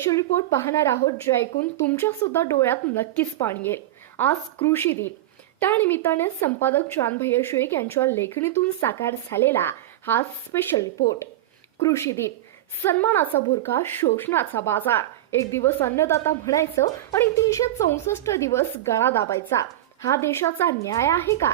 Special report पाहणार आहोत, जे ऐकून तुमच्या सुद्धा डोळ्यात नक्कीच पाणी येईल. आज कृषी दिन, त्यानिमित्ताने संपादक चांदभैया शेख यांच्या लेखणीतून साकार झालेला हा स्पेशल रिपोर्ट. कृषी दिन, सन्मानाचा बुरखा, शोषणाचा बाजार. एक दिवस अन्नदाता म्हणायचं आणि 364 दिवस गळा दाबायचा. हा देशाचा न्याय आहे का?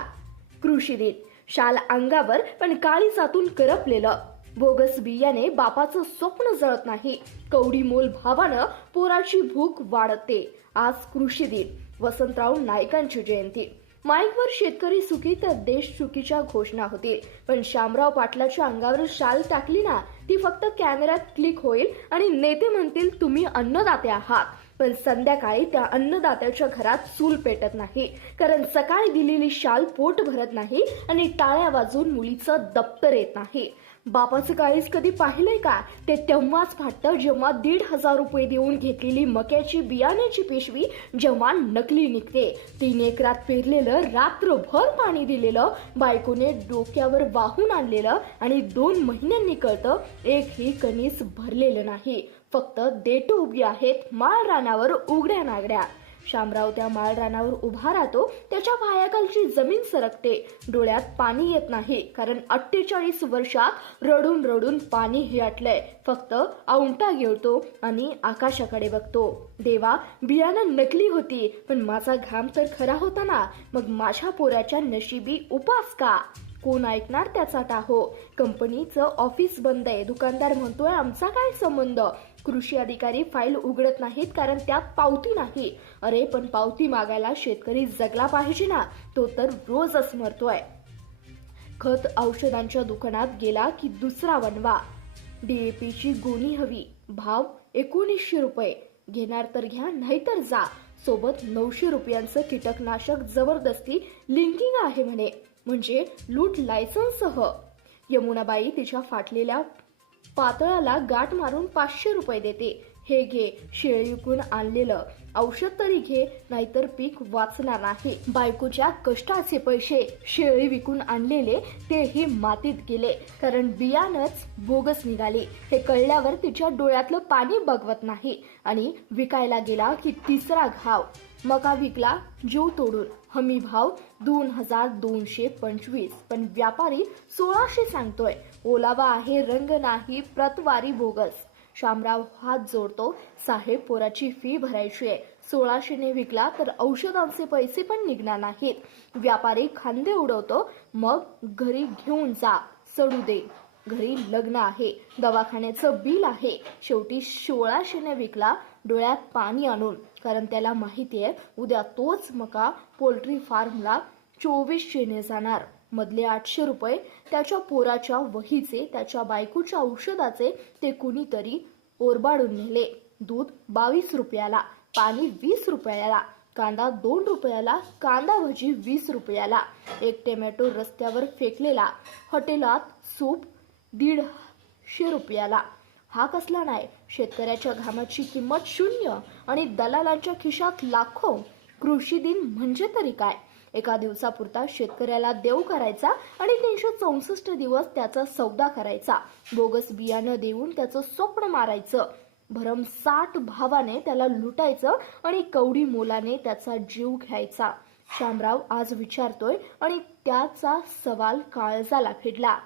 कृषी दिन, शाल अंगावर पण काळीजातून करपलेलं. बोगस बियाणे बापाचं स्वप्न जळत नाही. कवडी मोल भावानं पोराची भूक वाढते. आज कृषी दिन, वसंतराव नाईकांची जयंती. माईकवर शेतकरी सुखी तर देश सुखीच्या घोषणा होतील, पण शामराव पाटलाच्या अंगावर शाल टाकली ना, ती फक्त कॅमेऱ्यात क्लिक होईल आणि नेते म्हणतील तुम्ही अन्नदाते आहात. पण संध्याकाळी त्या अन्नदात्याच्या घरात चूल पेटत नाही, कारण सकाळी दिलेली शाल पोट भरत नाही आणि टाळ्या वाजून मुलीचं दप्तर येत नाही. बापाचं काळीज कधी पाहिलंय का? ते तेव्हाच फाटतं जेव्हा 1,500 रुपये देऊन घेतलेली मक्याची बियाण्याची पिशवी जेव्हा नकली निघते. 3 एकरात पेरलेलं, रात्रभर पाणी दिलेलं, बायकोने डोक्यावर वाहून आणलेलं आणि 2 महिन्यांनी कळतं एकही कणीस भरलेलं नाही. फक्त देठ उभी आहेत माळ रानावर उघड्या नागड्या. शामराव त्या माळ रानावर उभा राहतो. त्याच्या पायाखालची जमीन सरकते. डोळ्यात पाणी येत नाही, कारण 48 वर्षात रडून रडून पाणी हियाटलंय. फक्त औंठा गिळतो आणि आकाशाकडे बघतो. देवा, बियाणं नकली होती, पण माझा घाम तर खरा होता ना. मग माझ्या पोराच्या नशिबी उपास का? कोण ऐकणार त्याचा टाहो? कंपनीचं ऑफिस बंद आहे. दुकानदार म्हणतोय आमचा काय संबंध? कृषी अधिकारी फाईल उघडत नाहीत, कारण त्यात पावती नाही. अरे पण पावती मागायला शेतकरी जगला पाहिजे ना. तो तर रोजच मरतोय. खत औषधांच्या दुकानात गेला की दुसरा वनवा. DAP ची गोणी हवी, भाव 1900 रुपये. घेणार तर घ्या, नाहीतर जा. सोबत 900 रुपयांचं कीटकनाशक जबरदस्ती लिंकिंग आहे म्हणे, म्हणजे लूट लायसन्ससह. यमुनाबाई तिच्या फाटलेल्या पातळाला गाठ मारून 500 रुपये देते. हे घे, शेळी विकून आणलेलं औषध तरी घे, नाहीतर पीक वाचणार नाही. बायकोच्या कष्टाचे पैसे शेळी विकून आणलेले तेही मातीत गेले, कारण बियाणंच बोगस निघाली. हे कळल्यावर तिच्या डोळ्यातलं पाणी बघवत नाही आणि विकायला गेला की तिसरा घाव. मका विकला जीव तोडून. हमी भाव 2225, पण व्यापारी 1600 सांगतोय. ओलावा आहे, रंग नाही, प्रतवारी बोगस. शामराव हात जोडतो. साहेब, पोराची फी भरायची आहे. 1600 ने विकला तर औषधांचे पैसे पण निघणार नाहीत. व्यापारी खांदे उडवतो. मग घरी घेऊन जा, सडू दे. घरी लग्न आहे, दवाखान्याचं बिल आहे. शेवटी 1600 ने विकला, डोळ्यात पाणी आणून, कारण त्याला माहिती आहे उद्या तोच मका पोल्ट्री फार्मला 2400 ने जाणार. मधले 800 रुपये त्याच्या पोराच्या वहीचे, त्याच्या बायकोच्या औषधाचे ते कुणीतरी ओरबाडून नेले. दूध 22 रुपयाला, पाणी 20 रुपयाला, कांदा 2 रुपयाला, कांदा भजी 20 रुपयाला, एक टोमॅटो रस्त्यावर फेकलेला, हॉटेलात सूप 150 रुपयाला. हा कसला नाही? शेतकऱ्याच्या घामाची किंमत 0 आणि दलालांच्या खिशात लाखो. कृषी दिन म्हणजे तरी काय? एका दिवसापुरता शेतकऱ्याला देव करायचा आणि 364 दिवस त्याचा सौदा करायचा. बोगस बियाणं देऊन त्याचं स्वप्न मारायचं. भरमसाठ भावाने त्याला लुटायचं आणि कवडी मोलाने त्याचा जीव घ्यायचा. शामराव आज विचारतोय आणि त्याचा सवाल काळजाला भिडला.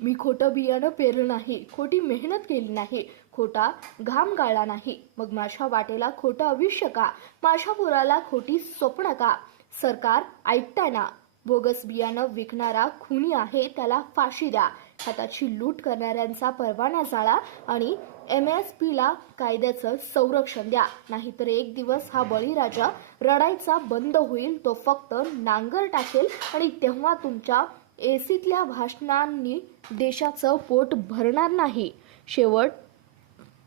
मी खोटं बियाणं पेरलं नाही, खोटी मेहनत केली नाही, खोटा घाम गाळला नाही. मग माझ्या वाटेला खोटं आयुष्य का? माझ्या पोराला खोटी स्वप्न का? सरकार, ऐकताय ना? बोगस बियाणं विकणारा खुनी आहे, त्याला फाशी द्या. हाताची लूट करणाऱ्यांचा परवाना जाळा आणि MSP ला कायद्याचं संरक्षण द्या. नाहीतर एक दिवस हा बळीराजा रडायचा बंद होईल. तो फक्त नांगर टाकेल आणि तेव्हा तुमच्या एसीतल्या भाषणांनी देशाचं पोट भरणार नाही. शेवट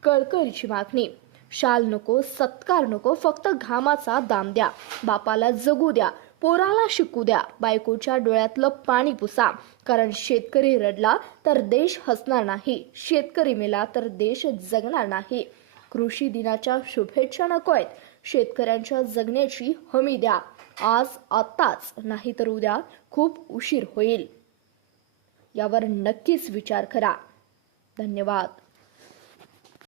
कळकळीची मागणी. शाल नको, सत्कार नको, फक्त घामाचा दाम द्या. बापाला जगू द्या, पोराला शिकू द्या, बायकोच्या डोळ्यातलं पाणी पुसा. कारण शेतकरी रडला तर देश हसणार नाही, शेतकरी मेला तर देश जगणार नाही. कृषी दिनाच्या शुभेच्छा नकोयत, शेतकऱ्यांच्या जगण्याची हमी द्या. आज, आत्ताच, नाही तर उद्या खूप उशीर होईल. यावर नक्कीच विचार करा. धन्यवाद.